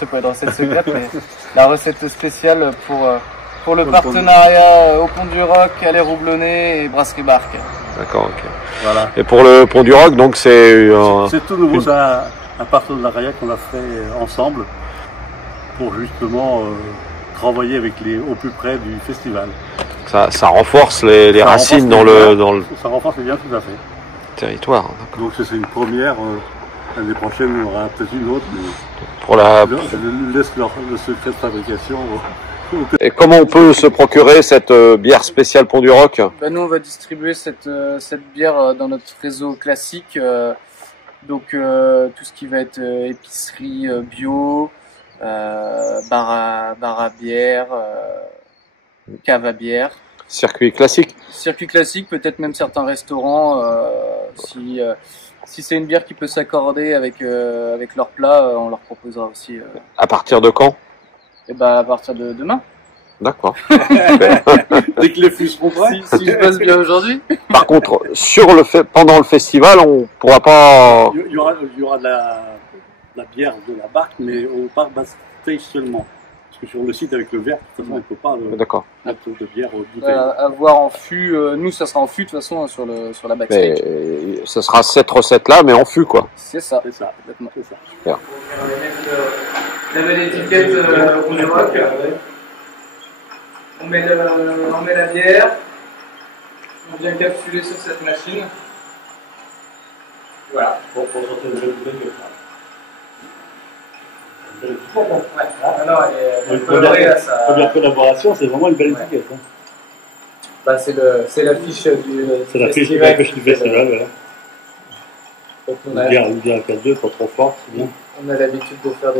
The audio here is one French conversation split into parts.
c'est pas une recette secrète, mais la recette spéciale pour le partenariat au Pont du Roc, Allée Roublonnais et Brasserie Barque. D'accord, ok. Voilà. Et pour le Pont du Roc, donc c'est... C'est tout nouveau, c'est un partenariat qu'on a fait ensemble pour justement travailler avec au plus près du festival. Ça renforce les racines dans le Ça renforce les liens, tout à fait. territoire. Donc c'est une première. L'année prochaine, il y aura peut-être une autre. Mais Pour la... je laisse le secret de fabrication. Et comment on peut se procurer cette bière spéciale Pont du Roc? Bah, nous, on va distribuer cette bière dans notre réseau classique. Donc tout ce qui va être épicerie bio, bar à bière, cave à bière. Circuit classique? Circuit classique, peut-être même certains restaurants. Si c'est une bière qui peut s'accorder avec leur plat, on leur proposera aussi. À partir de quand? Et bah à partir de demain. D'accord. Dès que les flux seront prêts. Si je passe bien aujourd'hui. Par contre, pendant le festival, on pourra pas... Il y aura de la bière de la barque, mais au bar backstage seulement. Parce que sur le site avec le verre, de toute façon, on ne peut pas mettre de bière au bouteille. À voir en fût. Nous, ça sera en fût de toute façon sur la backstage. Mais, ce sera cette recette-là, mais en fût, quoi. C'est ça. C'est ça. Complètement. C'est ça. Super. On va mettre la belle étiquette au Pont du Roc. On met la bière. On vient capsuler sur cette machine. Voilà. Pour sortir une belle bouteille comme ça. Ouais. Alors, elle est colorée à sa... Première collaboration, c'est vraiment une belle étiquette. Hein. Bah, c'est l'affiche du C'est l'affiche du festival, voilà. Une bière à 4-2, pas trop forte, c'est bien. On a l'habitude de faire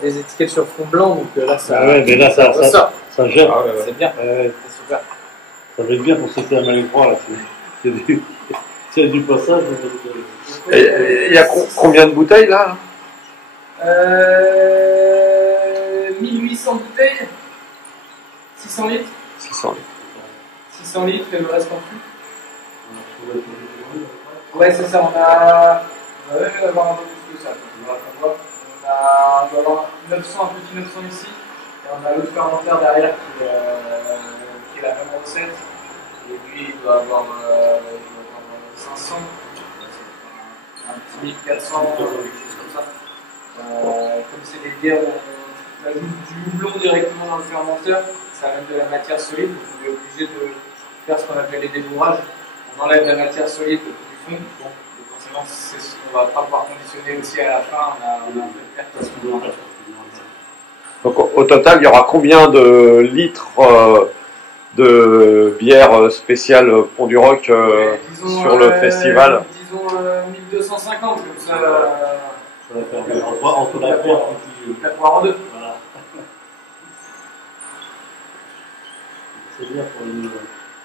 des étiquettes sur fond blanc, donc là ça. Ah ouais, mais là ça gère. Ah ouais, c'est bien. C'est super. Ça va être bien pour sauter à main étroit là. C'est du passage. Il y a combien de bouteilles là? 1800 bouteilles, 600 litres. 600 litres. 600 litres et le reste en flux. Ouais, c'est ça, on va même avoir un peu plus que ça. On va avoir 900, un petit 900 ici, et on a l'autre fermenteur derrière qui est la même recette, et lui il doit avoir 500, un petit 1400, quelque chose comme ça. Comme c'est des bières, on ajoute du houblon directement dans le fermenteur, ça amène de la matière solide, donc on est obligé de faire ce qu'on appelle les débourrages. On enlève la matière solide du fond, donc forcément c'est ce qu'on va pas pouvoir conditionner aussi à la fin, on a un peu de perte à ce moment-là. Donc au total, il y aura combien de litres de bière spéciale Pont du Roc sur le festival? Disons 1250, comme ça. Entre la bière la poire en deux. Voilà. C'est bien pour une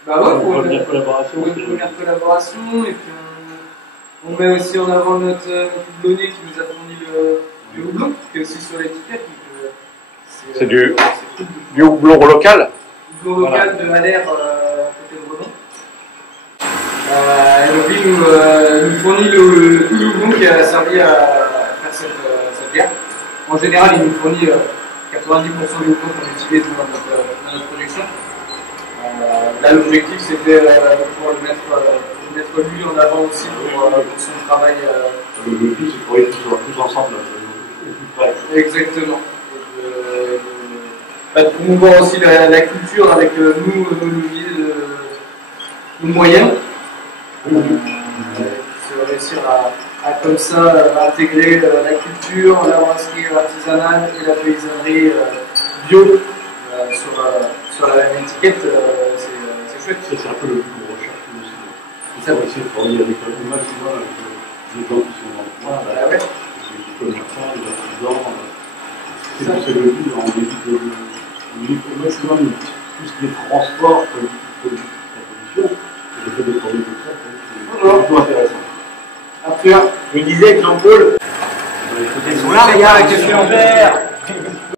première collaboration. Pour une première collaboration, et puis on met aussi en avant notre houblonnier qui nous a fourni le houblon, qui est aussi sur l'étiquette. C'est du houblon local? Houblon local de Haller, à côté de Redon. Et donc lui nous fournit tout le houblon qui a servi à faire cette bière. En général, il nous fournit 90% du houblon qu'on utilise dans notre production. Là, l'objectif c'était de pouvoir mettre lui en avant aussi pour son travail. Le but c'est pour être tous ensemble. Exactement. De promouvoir aussi la culture avec nos leviers, nos moyens. Réussir à comme ça intégrer la culture, la brasserie artisanale et la paysannerie bio sur la même étiquette, c'est chouette. C'est un peu le but de recherche aussi. Il faut essayer de travailler avec le maximum avec les gens qui sont dans le coin, les commerçants, les artisans. C'est le but, on évite au maximum tout ce qui est transport, la production, et le fait de travailler comme ça, c'est plutôt intéressant. Après, il disait que Jean-Paul, ils sont là les gars, avec le verre.